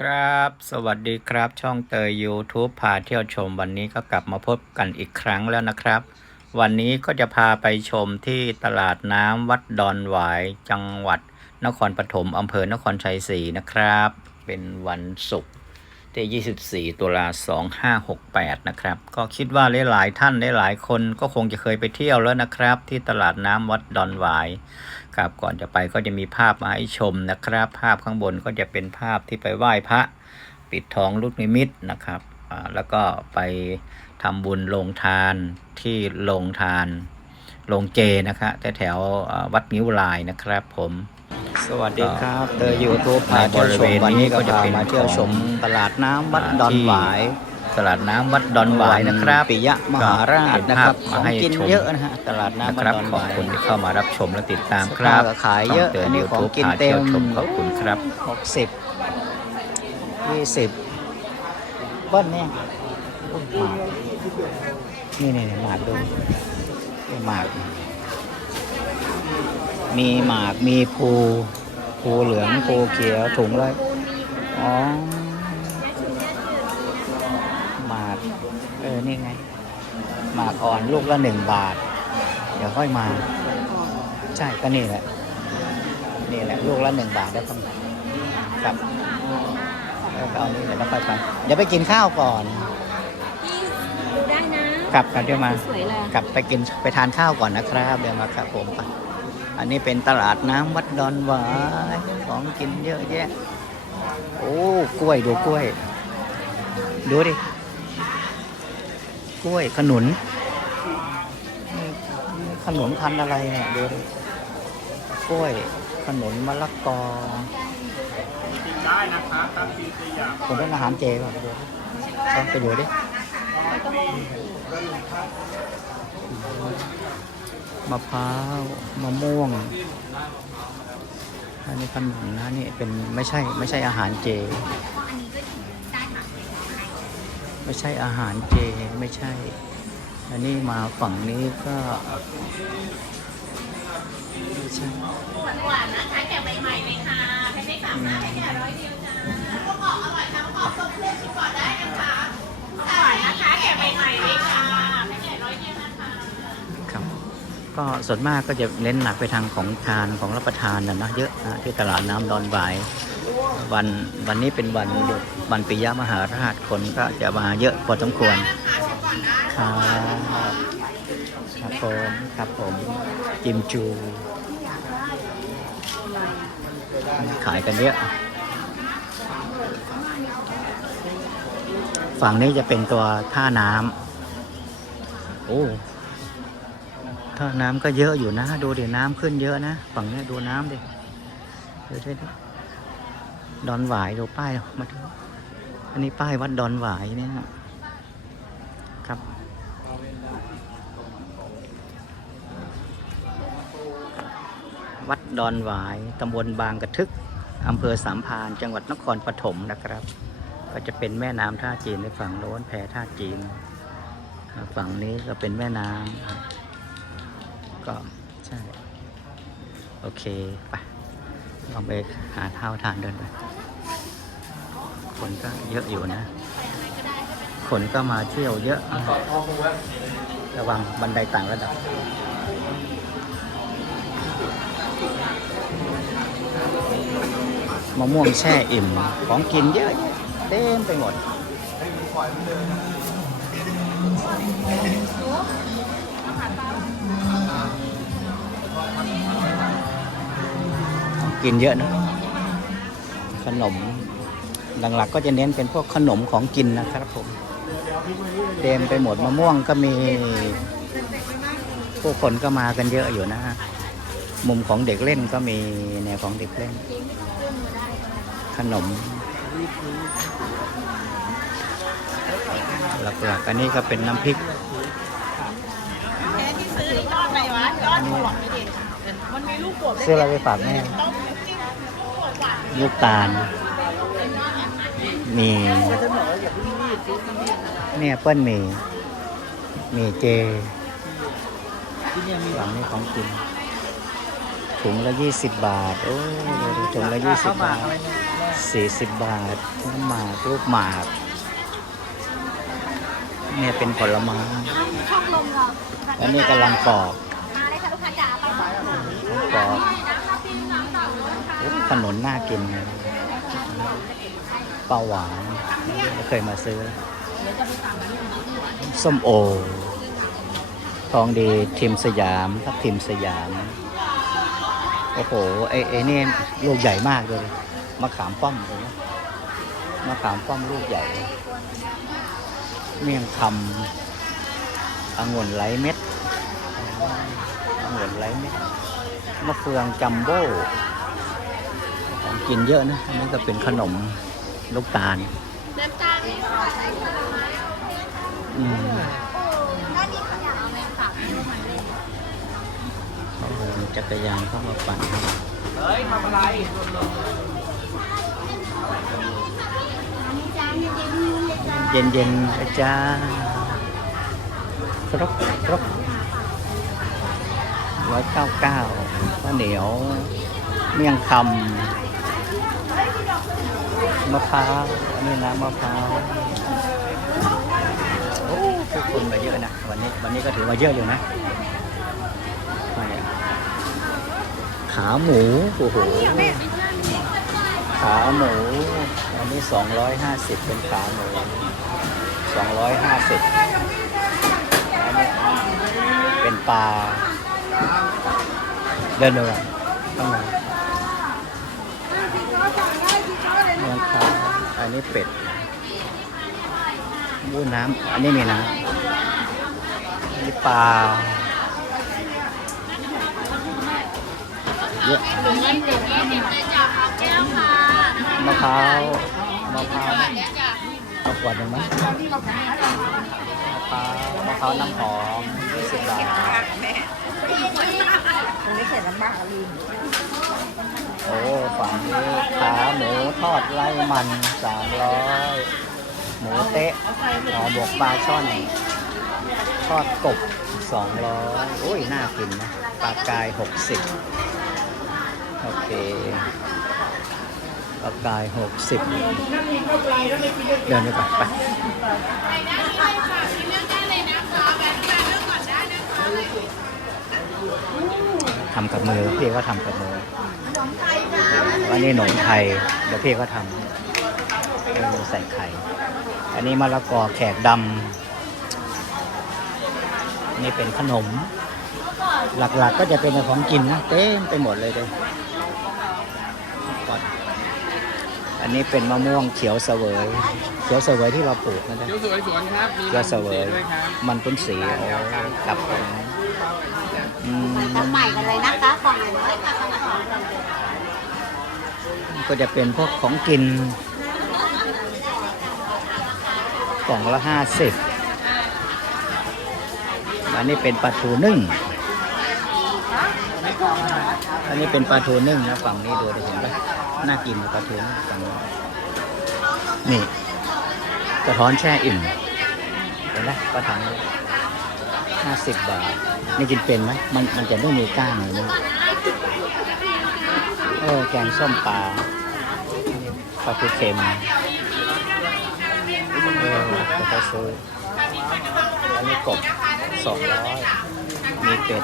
ครับสวัสดีครับช่องเตย YouTube พาเที่ยวชมวันนี้ก็กลับมาพบกันอีกครั้งแล้วนะครับ วันนี้ก็จะพาไปชมที่ตลาดน้ำวัดดอนหวายจังหวัดนครปฐมอำเภอนครชัยศรีนะครับ เป็นวันศุกร์ที่ 24 ตุลา2568 นะครับ ก็คิดว่าหลายๆท่านหลายๆคนก็คงจะเคยไปเที่ยวแล้วนะครับ ที่ตลาดน้ำวัดดอนหวาย ครับก่อนจะไปก็จะมีภาพมาให้ชมนะครับ ภาพข้างบนก็จะเป็นภาพที่ไปไหว้พระ ปิดทองลูกนิมิตนะครับอ่าแล้วก็ไปทำบุญลงทานที่โรงทานโรงเจนะครับแถวแถวๆอ่าวัดนิ้วลายนะครับผมสวัสดีครับก็เตอยูทูบพาเที่ยวชมวันนี้ก็จะเป็นมาเที่ยวชมตลาดน้ำวัดดอนหวาย ตลาดน้ำวัดดอนหวายนะครับปิยะมหาราชนะครับก็ของมาให้กินชมเยอะนะฮะตลาดนะน้ำควัดรับดอนขหอบวายคุณที่เข้ามารับชมและติดตามเสื้อครัผ้าบก็ขายเยอะช่งเตือนอันนี้ยูของทูบกินพาเที่ยวเต็มชมขอบคุณครับหกสิบยี่สิบเบิ้ลเนี่ยโอ้ยหมากนี่นี่หมากดูนี่หมาก มีหมากมีภูภูเหลืองภูเขียวถุงเลยอ๋อ นี่ไง หมากอ่อนลูกละหนึ่งบาท เดี๋ยวค่อยมา ใช่ก็นี่แหละ นี่แหละลูกละหนึ่งบาทได้ครับครับแล้วก็เอานี่เดี๋ยวเราค่อยไปเดี๋ยวไปกินข้าวก่อนพี่ดูได้นะครับครับเดี๋ยวมา สวยเลยกลับไปกินไปทานข้าวก่อนนะครับเดี๋ยวมาครับผมไปอันนี้เป็นตลาดน้ำวัดดอนหวายของกินเยอะแยะ โอ้ กล้วยดูกล้วย ดูดิ กล้วยขนุน ขนุนพันอะไรเนี่ยดูดิกล้วยขนุนมะละกอได้นะครับผมเป็นอาหารเจป่ะดูดิลองไปดูดิมะพร้าวมะม่วงอันนี้ขนมนะนี่เป็นไม่ใช่ไม่ใช่อาหารเจ ไม่ใช่อาหารเจไม่ใช่ อันนี้มาฝั่งนี้ก็ไม่ใช่หวานๆนะคะแกะใหม่ๆเลยค่ะแพ็คได้สามห้าแพ็คแกะร้อยเดียวจ้าพวกบอกอร่อยค่ะพวกอกส่งเครื่องชิมก่อนได้นะคะหวานนะคะแกะใหม่ๆเลยค่ะแพ็คแกะร้อยเดียวนะคะครับก็ส่วนมากก็จะเน้นหนักไปทางของทานของรับประทานนะนะเยอะนะที่ตลาดน้ำดอนหวาย วันวันนี้เป็นวันหยุดวันปิยมหาราชคนก็จะมาเยอะพอสมควรครับครับผมครับผมจิมจูขายกันเยอะฝั่งนี้จะเป็นตัวท่าน้ำโอ้ท่าน้ำก็เยอะอยู่นะ ดูดิน้ำขึ้นเยอะนะ ฝั่งนี้ดูน้ำดิดูดิ ดอนหวายดูป้ายมาดูอันนี้ป้ายวัดดอนหวายเนี่ยครับ วัดดอนหวายตำบลบางกระทึกอำเภอสามพานจังหวัดนครปฐมนะครับ ก็จะเป็นแม่น้ำท่าจีนในฝั่งโน้นแพท่าจีน ฝั่งนี้ก็เป็นแม่น้ำก็ใช่ โอเค ไป ลองไปหาเท้าทานเดินไปคนก็เยอะอยู่นะ คนก็มาเที่ยวเยอะ ระวังบันไดต่างระดับมะม่วงแช่อิ่ม ของกินเยอะแยะเต็มไปหมด กินเยอะนะ ขนม หลักๆก็จะเน้นเป็นพวกขนมของกินนะครับผมเต็มไปหมดมะม่วงก็มีผู้คนก็มากันเยอะอยู่นะฮะ มุมของเด็กเล่นก็มีแนวของเด็กเล่น ขนม หลักๆอันนี้ก็เป็นน้ำพริกแค่ที่ซื้อยอดอะไรวะยอดบวกไม่ดีมันมีลูกบวกซื้ออะไรไปฝากแม่ต้มน้ำจิ้ม ลูกบวกหวานลูกตาล มีเนี่ยเปิ้ลมี มีเจหลังนี้ของกิน ถุงละยี่สิบบาท โอ้ดูดิถุงละยี่สิบบาทแม่สี่สิบบาทน้ำหมากลูกหมากเนี่ยเป็นผลไม้ช่องลมเหรออันนี้กำลังปอกมาเลยค่ะลูกค้าจ๋าไปก่อนปอกโอ้ ขนมน่ากินเปลาหวานเคยมาซื้อ ส้มโอ ทองดีทิมสยามทับทิมสยาม โอ้โหไอ้ไอ้นี่ลูกใหญ่มากเลยมะขามป้อมเลยนะมะขามป้อมลูกใหญ่ เมี่ยงคำองุ่นไหลเม็ดองุ่นไหลเม็ดมะเฟืองจัมโบ้ กินเยอะนะอันนี้ก็เป็นขนมลูกตาลน้ำตาลไม่พอใช้ผลไม้อืมถ้ามีขยะเอาไปฝากให้ลูกหมาเลยเขาเอาจักรยานเข้ามาปั่นมีจานเย็นๆเยจ้าเย็นอาจารย์ครบครบร้อยเก้าเก้าข้าวเหนียว เมี่ยงคำ มะพร้าวอันนี้น้ำมะพร้าวโอ้ผู้คนมาเยอะนะ วันนี้วันนี้ก็ถือว่าเยอะอยู่นะขาหมูโอ้โหขาหมูอันนี้สองร้อยห้าสิบเป็นขาหมูสองร้อยห้าสิบอันนี้เป็นปลาเดินดูก่อนข้างในเมืองคา อันนี้เป็ดมูน้ำอันนี้มีน้ำอันนี้ปลาเยอะมะพร้าวมะพร้าวเนี่ยจ้าเอาขวดหนึ่งไหมมะพร้าวมะพร้าวน้ำหอม20บาทไม่เสร็จแล้วบ้างลืม โอ้ฝั่งนี้ขาหมูทอดไร้มันสามร้อยหมูเต๊ะหอบวกปลาช่อน ทอดกบสองร้อยโอ้ย น่ากินนะ ปลากายหกสิบโอเคปลากายหกสิบเดินไปก่อนไป ทำกับมือพี่ก็ทำกับมือวันนี้หนมไทยเดี๋ยวพี่ก็ทำเมนูใส่ไข่ อันนี้มะละกอแขกดำนี่เป็นขนม หลักๆก็จะเป็นของกินนะเต็มไปหมดเลยเลยก่อนอันนี้เป็นมะม่วงเขียวเสวย เขียวเสวยที่เราปลูกนะจ๊ะเขียวสวยสวนครับ มีเขียวเสวยด้วยครับมันเป็นสีโอ้กลับกันอืม ทำใหม่กันเลยนะคะของก็จะเป็นพวกของกิน กล่องละห้าสิบอันนี้เป็นปลาทูนึ่ง อันนี้เป็นปลาทูนึ่งนะฝั่งนี้ดูดิเห็นไหมน่ากินปลาทูนึ่งฝั่งนี้นี่กระท้อนแช่อิ่มเห็นไหมกระถาง 50 บาท นี่กินเป็นไหมมันมันจะไม่มีก้างเลยนะเออแกงส้มปลาปลาทูเค็มเออปลาซื้ออันนี้กบสองร้อยมีเป็ด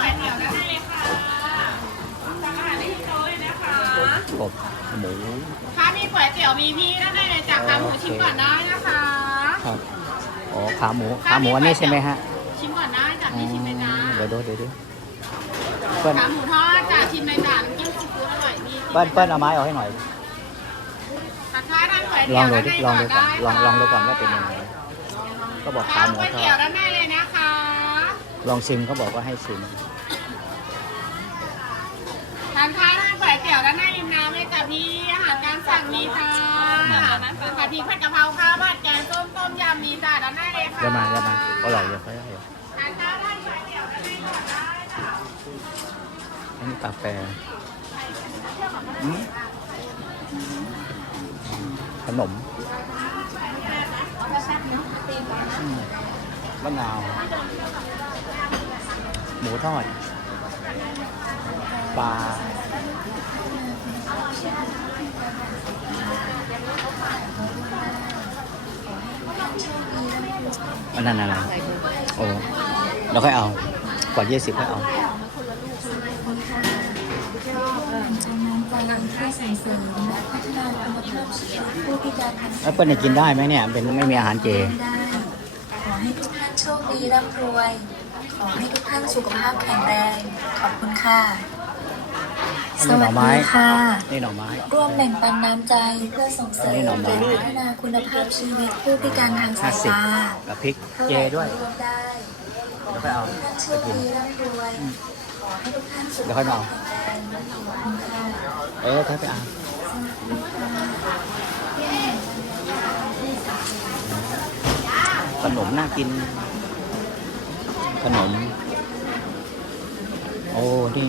กบหมูคะมีก๋วยเตี๋ยวมีพี่ได้เลยจากขาหมูชิมก่อนได้นะคะ ครับ อ๋อ ขาหมู ขาหมูอันนี้ใช่ไหมฮะ ชิมก่อนได้ จากอ๋อพี่ชิมเลยจ้าเดี๋ยวดูเดี๋ยวดูเปิ้ลขาหมูทอดจ้าชิมเลยจ้าน้ำจิ้มซีฟู้ดอร่อยมีเปิ้ลเปิ้ลเอาไม้ออกให้หน่อย ตัดท้ายทานก๋วยลเตี๋อยงวดูด้านดิในลองดูก่อนได้ลองลองดูก่อนค่ะว่าเป็นยังไงก็บอกขาทานหมูก๋วยทอเตี๋ยวดด้านในเลยนะคะลองชิมเขาบอกว่าให้ชิมทานข้าวทานก๋วยเตี๋ยวด้านในริมน้ำเลยจ้ะพี่อาหารการสั่งมีค่ะผัดพริกผัดกะเพราข้าวผัดแกงส้มต้มยำมีจ้ะด้านในเลยค่ะ เดี๋ยวมาเดี๋ยวมาอร่อยเดี๋ยวเขาจะให้ นี่กาแฟขนมมะนาว หมูทอด ปลาอันนั้นอะไร โอ้ เราค่อยเอา กว่ายี่สิบค่อยเอาำลังค่าส่งเสริมและพัฒนาคุณภาพชีวิตผู้พิการทางแล้วเปิ้ลจะกินได้ไหมเนี่ยเป็นไม่มีอาหารเจ ได้ ขอให้ทุกท่านโชคดีร่ำรวย ขอให้ทุกท่านสุขภาพแข็งแรง ขอบคุณค่ะ อันสนี้หน่วัอสไม้ ดีค่ะ นี่หน่อไม้ ร่วมแบ่งปันน้ำใจเพื่อส่งเสริมอันนี้หน่อไม้และพัฒนาคุณภาพชีวิตผู้พิการทางสาห้ายสิบตากับพริกเท่าเจไหร่ด้วยก็ร่วมได้แล้วค่อยเอาท่านโชไปคกินดีร่ำรวย ข อให้ทุกท่านสุขแล้วค่อยมาเอาพแข็งแรงขอบคุณค่ะเออค่อยไปเอาขนมน่ากิน ขนม โอ้ นี่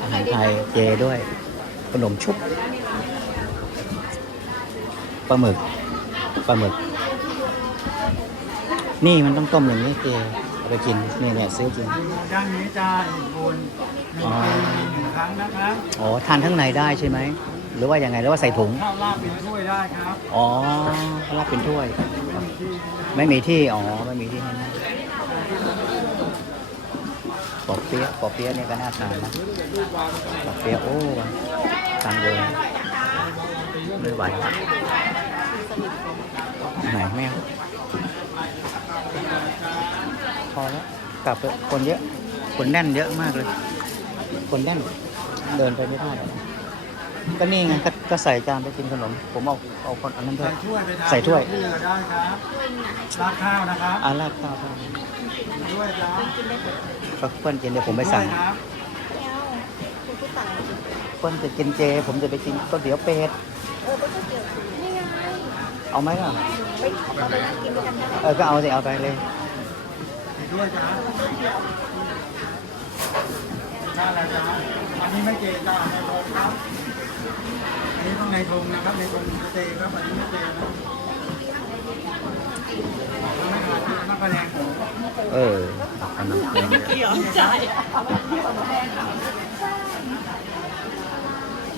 อาหารไทยเจด้วย ขนมชุบปลาหมึกปลาหมึก นี่มันต้องต้มอย่างนี้เจ ไปกินนี่เนี่ยซื้อกินด้านนี้จ้าหนึ่งคนหนึ่งอ๋อปีหนึ่งครั้งนะครับอ๋อทานข้างในได้ใช่ไหมหรือว่ายังไงหรือว่าใส่ถุงข้าวราดเป็นถ้วยได้ครับอ๋อรับเป็นถ้วยไม่มีที่ไม่มีที่อ๋อไม่มีที่ให้นั่งปอกเปี๊ยะปอกเปี๊ยะเนี่ยก็น่าทานนะปอกเปี๊ยะโอ้ตังเลยไม่ไหวไหนแมวพอ แล้วกลับไปคนเยอะ คนแน่นเยอะมากเลย คนแน่น เดินไปไม่ได้ก็นี่ไงก็ก็ใส่จานไปกินขนม ผมเอาเอาคนอันนั้นด้วใส่ยถ้วยไปทานใส่ถ้วย ที่เรือได้ครับราดข้าวนะครับอาราดข้าวครับถ้วยจ้าก็เพื่อนกินเดี๋ยวผมไปสั่ง ถ้วยครับเพื่อนจะกินเจ ผมจะไปกินก๋วยเตี๋ยวเป็ดเอาไหมล่ะ เออก็เอาสิเอาไปเลย ใส่ถ้วยจ้าข้าอะไรจ้าอันนี้ไม่เจจ้าในโรงครับ อันนี้ต้องในโรงนะครับ ในโรงเจครับ อันนี้ไม่เจนะไม่ขาน้ำกระแดงเอออาน้ำเกลือ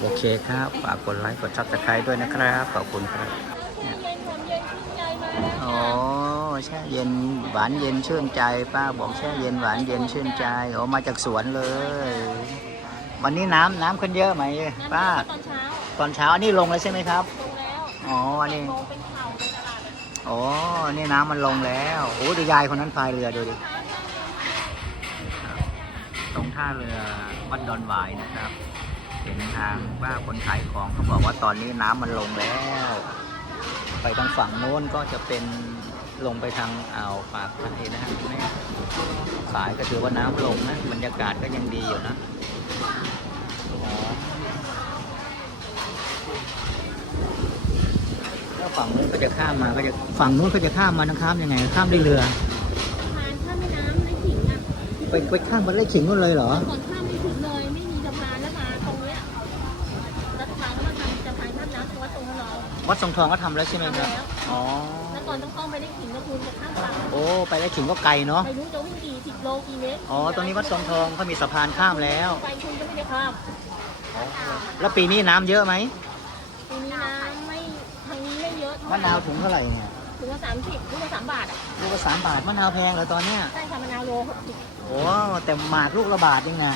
โอเคครับ ฝากกดไลค์ กดซับสไครต์ด้วยนะครับ ขอบคุณครับโอ้ แช่เย็นหวานเย็นชื่นใจป้าบอกแช่เย็นหวานเย็นชื่นใจโอ้มาจากสวนเลย วันนี้น้ำน้ำขึ้นเยอะไหมป้าตอนเช้าตอนเช้าอันนี้ลงแล้วใช่ไหมครับลงแล้วอ๋ออันนี้ลงเป็นเข่าเป็นตลาดอ๋อนี่น้ำมันลงแล้วโอ้ดูยายคนนั้นพายเรือดูดิตรงท่าเรือวัดดอนหวายนะครับเห็นทางว่าคนขายของเขาบอกว่าตอนนี้น้ำมันลงแล้ว ไปทางฝั่งโน้นก็จะเป็น ลงไปทางอ่าวปากทะเลนะฮะแม่สายก็ถือว่าน้ำลงนะบรรยากาศก็ยังดีอยู่นะอ๋อแล้วฝั่งนู้นก็จะข้ามมาก็จะฝั่งนู้นก็จะข้ามมานะข้ามยังไง ข้ามด้วยเรือสะพานข้ามแม่น้ำในขิงอะไปไปข้ามมาได้ขิงนู้นเลยเหรอก่อนข้ามไม่ถึงเลยไม่มีสะพานแล้วมาตรงเนี้ยรัฐบาลก็มาทำสะพานข้ามน้ำตรงวัดตรงนั้นเราวัดทรงทองก็ทำแล้วใช่ไหมครับอ๋อแล้ว ก่อนต้องเข้าไปได้ขิงก็คุณจะข้ามฝั่งโอ้ไปได้ขิงก็ไกลเนาะไม่รู้จะวิ่งกี่สิบโลกี่เมตรอ๋อตรงนี้วัดทรงทองเขามีสะพานข้ามแล้ว ไปคุณก็ไม่ได้ข้ามแล้วปีนี้น้ำเยอะไหมตรงนี้น้ำไม่ทางนี้ไม่เยอะเท่มะนาวถุงเท่าไหร่เนี่ยถึงว่าสามสิบถึงว่าสามบาทอะลูกละสามบาทมะนาวแพงเหรอตอนเนี้ยใช่ค่ะมะนาวโลหกสิบโอ้แต่หมากลูกละบาทเองนะ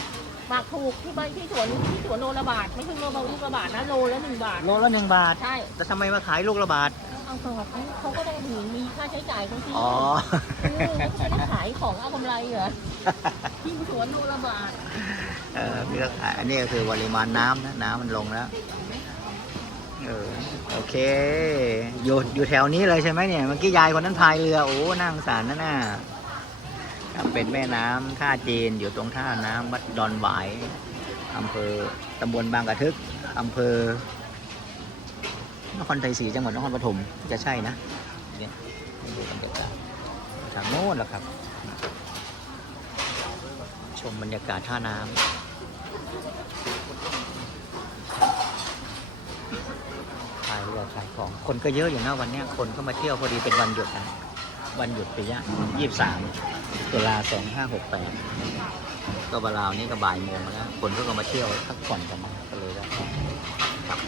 บาทถูกที่ใบที่สวนที่สวนโลละบาทไม่ใช่โลละลูกละบาทนะโลละหนึ่งบาทโลละหนึ่งบาทใช่แต่ทำไมมาขายลูกละบาท เอาสอบเขาก็ต้องถึงมีค่าใช้จ่ายเขาสิอ๋อ เออแล้วเขาจะขายของเอากำไรเหรอที่สวนโลละบาทเออพี่ก็ขายอันนี้ก็คือปริมาณน้ำนะ น้ำมันลงแล้ว เออ โอเค อยู่อยู่แถวนี้เลยใช่ไหมเนี่ย เมื่อกี้ยายคนนั้นพายเรือ โอ้น่าสงสารนะน่ะครับเป็นแม่น้ำท่าจีนอยู่ตรงท่าน้ำวัดดอนหวายอำเภอตำบลบางกระทึกอำเภอ นครไทยศรีจังหวัดนครปฐมจะใช่นะเนี่ยดูบรรยากาศทางโน้นแหละครับ ชมบรรยากาศท่าน้ำขายเรือขายของ คนก็เยอะอยู่นะวันนี้คนก็มาเที่ยวพอดีเป็นวันหยุดนะวันหยุดปียะยี่สามตุลาสองห้าหกแปดก็บาราวนี้ก็บ่ายโมงแล้ว คนก็มาเที่ยวพักผ่อนกันนะก็เลยแล้วครับ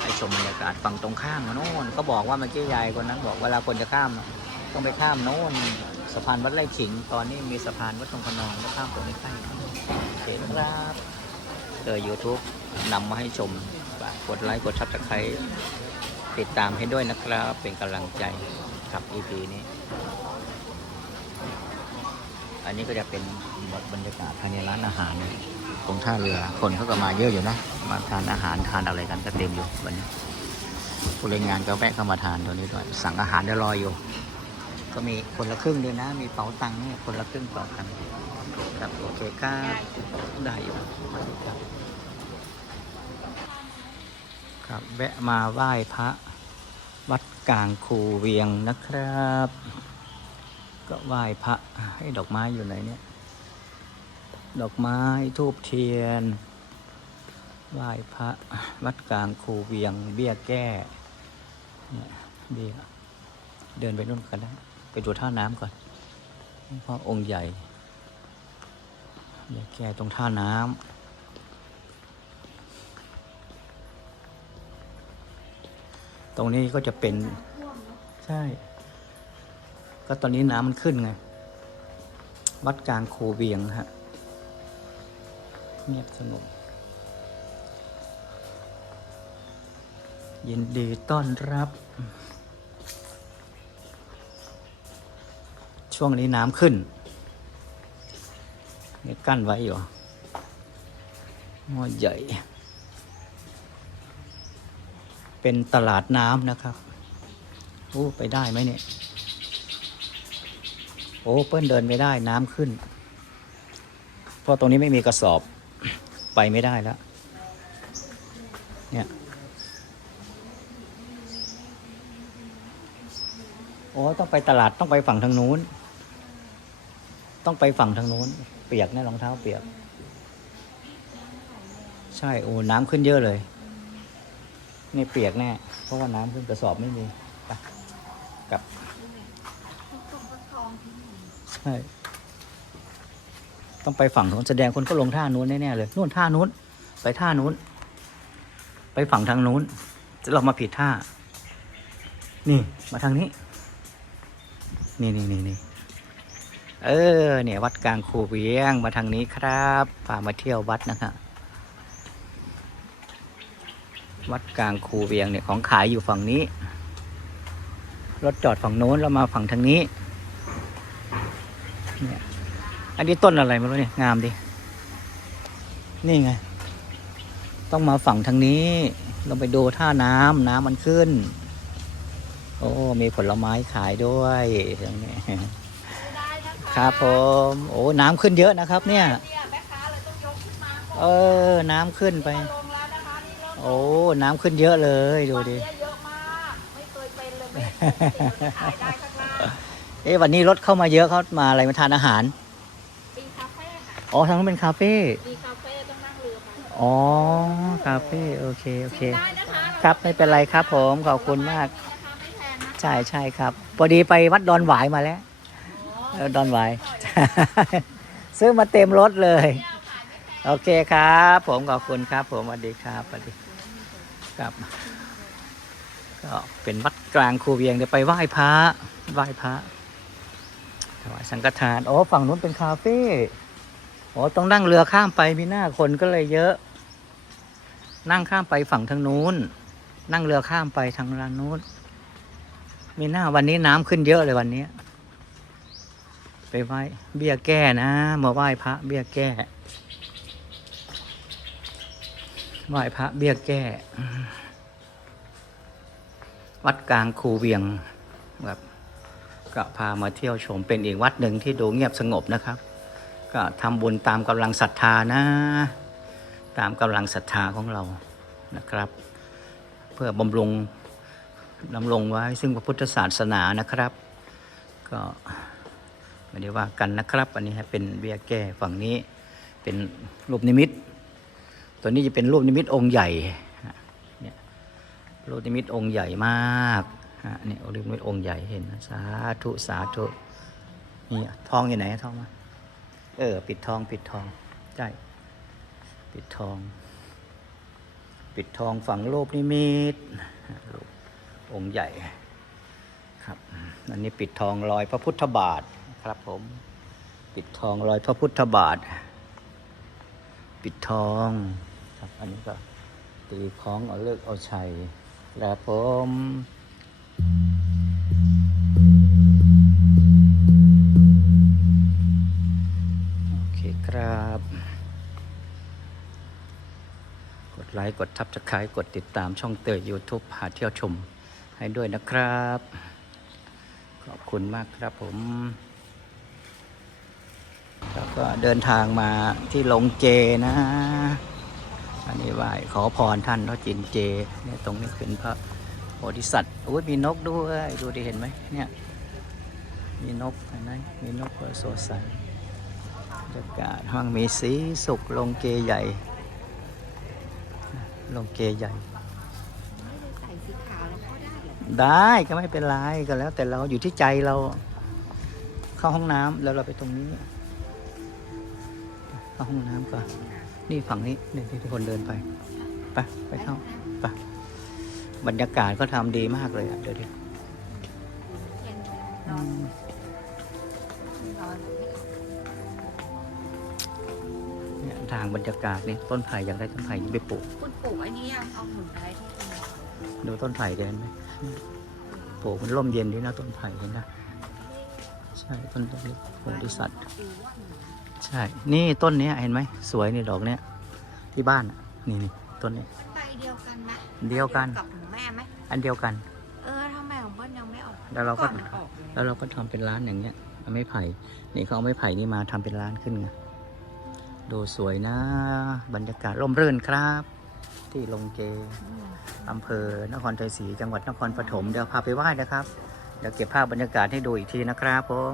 ให้ ชมบรรยากาศฝั่งตรงข้ามโน่นเขาบอกว่าเมื่อกี้ยายคนนั้นบอกเวลาคนจะข้าม ต้องไปข้ามโน่นสะพานวัดไร่ขิง ตอนนี้มีสะพานวัดตรงขนองแล้วข้ามตรงนี้ใกล้โอเครับเจอ YouTube นำมาให้ชมฝากกดไลค์กดชับตะไคร้ติดตามให้ด้วยนะครับ เป็นกำลังใจครับ EP นี้ นนี้ก็จะเป็นบรรยากาศภายในร้านอาหารตรงท่าเรือคนเขาก็มาเยอะอยู่นะมาทานอาหารทานอะไรกันก็เต็มอยู่วันนี้ผู้เล่นงานก็แวะเข้ามาทานตัวนี้ด้วยสั่งอาหารได้รออยู่ ก็มีคนละครึ่งด้วยนะ มีเป๋าตังค์เนี่ยคนละครึ่งเป๋าตังค์ครับโอเคครับได้อยู่ครับครับแวะมาไหว้พระวัดกลางคูเวียงนะครับ ก็ไหว้พระให้ดอกไม้อยู่ไหนเนี่ย ดอกไม้ทูบเทียน ไหว้พระวัดกลางคูเวียง เบี้ยแก้เนี่ยเบี้ยเดินไปนู่นกันได้ไปดูท่าน้ำก่อนเพราะองค์ใหญ่เบี้ยแก้ตรงท่าน้ำตรงนี้ก็จะเป็นใช่ ก็ตอนนี้น้ำมันขึ้นไง วัดกลางโคเวียงฮะ เงียบสงบยินดีต้อนรับ ช่วงนี้น้ำขึ้นเนี่ยกั้นไว้อยู่หม้อใหญ่ เป็นตลาดน้ำนะครับ โอ้ ไปได้ไหมเนี่ย โอ้เปิ้ลเดินไม่ได้น้ำขึ้น เพราะตรงนี้ไม่มีกระสอบไปไม่ได้แล้ว เนี่ยโอ้ต้องไปตลาดต้องไปฝั่งทางนู้น ต้องไปฝั่งทางนู้น เปียกแน่รองเท้าเปียก ใช่โอ้น้ำขึ้นเยอะเลยนี่เปียกแน่เพราะว่าน้ำขึ้นกระสอบไม่มีไปกลับ ใช่ต้องไปฝั่งนู้นแสดงคนก็ลงท่านู้นแน่ๆเลยนู่นท่านู้น ไปท่านู้น ไปฝั่งทางนู้นเรามาผิดท่า นี่ มาทางนี้ นี่นี่นี่นี่เออ เนี่ย วัดกลางคูเวียงมาทางนี้ครับพามาเที่ยววัดนะครับวัดกลางคูเวียงเนี่ยของขายอยู่ฝั่งนี้รถจอดฝั่งโน้นแล้วมาฝั่งทางนี้ เนี่ย อันนี้ต้นอะไรไม่รู้เนี่ยงามดิ นี่ไง ต้องมาฝั่งทางนี้ เราไปดูท่าน้ำน้ำมันขึ้น โอ้ มีผลไม้ขายด้วยตรงนี้ได้นะคะครับผม โอ้น้ำขึ้นเยอะนะครับ เนี่ยเนี่ยแม่ค้าเลยต้องยกขึ้นมาเออ น้ำขึ้นไปลงแล้วนะคะนี่เริ่มโอ้ น้ำขึ้นเยอะเลย ดูดิวันนี้เยอะมาก ไม่เคยเป็นเลยไม่เคยเป็นขายได้ข้างล่าง เอ๊ะวันนี้รถเข้ามาเยอะเขามาอะไรมาทานอาหารปีคาเฟ่ค่ะอ๋อทางนั้นเป็นคาเฟ่ปีคาเฟ่ต้องนั่งเรือมาอ๋อคาเฟ่โอเคโอเค ได้นะคะครับไม่เป็นไรครับผมขอบคุณมากราคไม่แพงนะใช่ใช่ครับพอดีไปวัดดอนหวายมาแล้วเออดอนหวาย ซื้อมาเต็มรถเลย โอเคครับ ผมขอบคุณครับ ผมสวัสดีครับสวัสดีครับก็เป็นวัดกลางคูเวียงเดี๋ยวไปไหว้พระไหว้พระ ถวายสังฆทานโอ้ฝั่งนู้นเป็นคาเฟ่โอ้ต้องนั่งเรือข้ามไปมีหน้าคนก็เลยเยอะ นั่งข้ามไปฝั่งทางนู้น นั่งเรือข้ามไปทางร้านนู้น มีหน้าวันนี้น้ำขึ้นเยอะเลยวันนี้ไปไหว้เบี้ยแก้นะมาไหว้พระเบี้ยแก้ไหว้พระเบี้ยแก้ วัดกลางคูเวียงแบบ ก็พามาเที่ยวชมเป็นอีกวัดหนึ่งที่ดูเงียบสงบนะครับ ก็ทำบุญตามกำลังศรัทธานะ ตามกำลังศรัทธาของเรานะครับ เพื่อบำรุงดำรงไว้ซึ่งพระพุทธศาสนานะครับ ก็ไม่ได้ว่ากันนะครับ อันนี้เป็นเบี้ยแก้ฝั่งนี้เป็นรูปนิมิต ตัวนี้จะเป็นรูปนิมิตองค์ใหญ่เนี่ยรูปนิมิตองค์ใหญ่มาก ฮะนี่รูปนิมิตองค์ใหญ่เห็นนะสาธุสาธุนี่ทองอยู่ไหนทองมาเออ ปิดทอง ปิดทองใช่ปิดทอง ปิดทองฝั่งรูปนิมิตองค์ใหญ่ครับอันนี้ปิดทองรอยพระพุทธบาทครับผม ปิดทองรอยพระพุทธบาท ปิดทองครับ อันนี้ก็ตีคล้องเอาเลิกเอาชัยแล้วผม โอเคครับ กดไลค์ กดทับสไครต์กดติดตามช่องเตย YouTube พาเที่ยวชมให้ด้วยนะครับ ขอบคุณมากครับผมแล้วก็เดินทางมาที่ลงเจนะ อันนี้ไหว้ขอพรท่านเนาะจินเจเนี่ยตรงนี้เป็นพระ พธิสัตว์อุ้ยมีนกด้วยดูดิเห็นไหมเนี่ยมีนกเห็นไหมมีนกเปิดโซสันบรรยากาศห้องมีสีสุขลงเจใหญ่ ลงเกใหญ่ ได้ก็ไม่เป็นไรก็แล้ว แต่เราอยู่ที่ใจเราเข้าห้องน้ำแล้วเราไปตรงนี้ เข้าห้องน้ำก่อนนี่ฝั่งนี้นี่ที่ทุกคนเดินไปไปไปเข้าไป บรรยากาศก็ทำดีมากเลยอะเดี๋ยวดิเย็นอืมร้อนไม่ออกเนี่ยทางบรรยากาศนี่ต้นไผ่อยากได้ต้นไผ่ไปปลูก คุณปลูกไอ้นี่ยังเอาหมุนอะไรที่คุณดูต้นไผ่เดินไหมปลูกมันร่มเย็นดีนะต้นไผ่เห็นนะ ใช่ต้นเล็กๆโพธิสัตว์ดูว่าหมุนใช่ นี่ต้นเนี้ยเห็นไหมสวยนี่ดอกเนี้ยที่บ้านอะนี่นี่ต้นนี้ ใบเดียวกันไหมเดียวกัน กับข องแม่ไหมอันเดียวกัน เออทำไมของเบิ้ลยังไม่ออกแล้วเราก็ อนมันออกเลยแล้วเราก็ทำเป็นร้านอย่างเงี้ยเอาไม้ไผ่ นี่เขาเอาไม้ไผ่นี่มาทำเป็นร้านขึ้นไง ดูสวยนะ บรรยากาศร่มรื่นครับ ที่ลงเกอำเภอนครชัยศรีจังหวัดนครปฐมเดี๋ยวพาไปไหว้นะครับ เดี๋ยวเก็บภาพบรรยากาศให้ดูอีกทีนะครับผม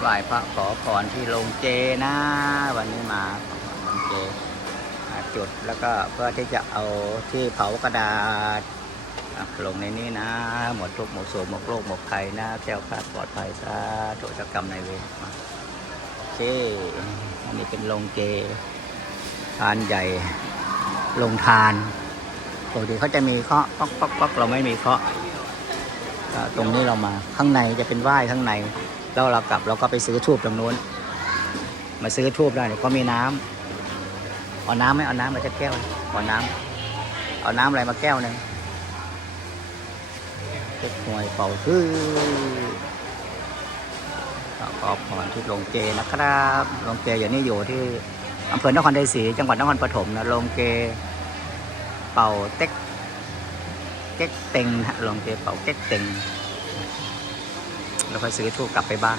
ไหว้พระขอพรที่ลงเจนะ วันนี้มาลงเจหาจุดแล้วก็เพื่อที่จะเอาที่เผากระดาษอะ ลงในนี้นะ หมดทุกหมดโศกหมดโรคหมดภัยนะแก้วคาดปลอดภัยสาธุจกรรมในายเวรมาโอเคอันนี้เป็นโรงเจทานใหญ่โรงทานปกติเขาจะมีเคาะป๊อกป๊อกป๊อกเราไม่มีเคาะตรงนี้เรามาข้างในจะเป็นไหว้ข้างใน แล้วเรากลับเราก็ไปซื้อทูบตรงนู้น มาซื้อทูบได้เดี๋ยก็มีน้ำเอาน้ำไหมเอาน้ำมาจะแก้วเอาน้ำเอาน้ำอะไรมาแก้วหนึ่ง เก็บหวยเป่าฮือก็ขอพรที่โรงเจนะครับโรงเจอย่างนี้อยู่ที่อำเภอนครไทยศรีจังหวัดนครปฐมนะโรงเจเป่าเต็กเก๊กเต็งนะโรงเจเป่าเก๊กเต็งแล้วค่อยซื้อทูบกลับไปบ้าน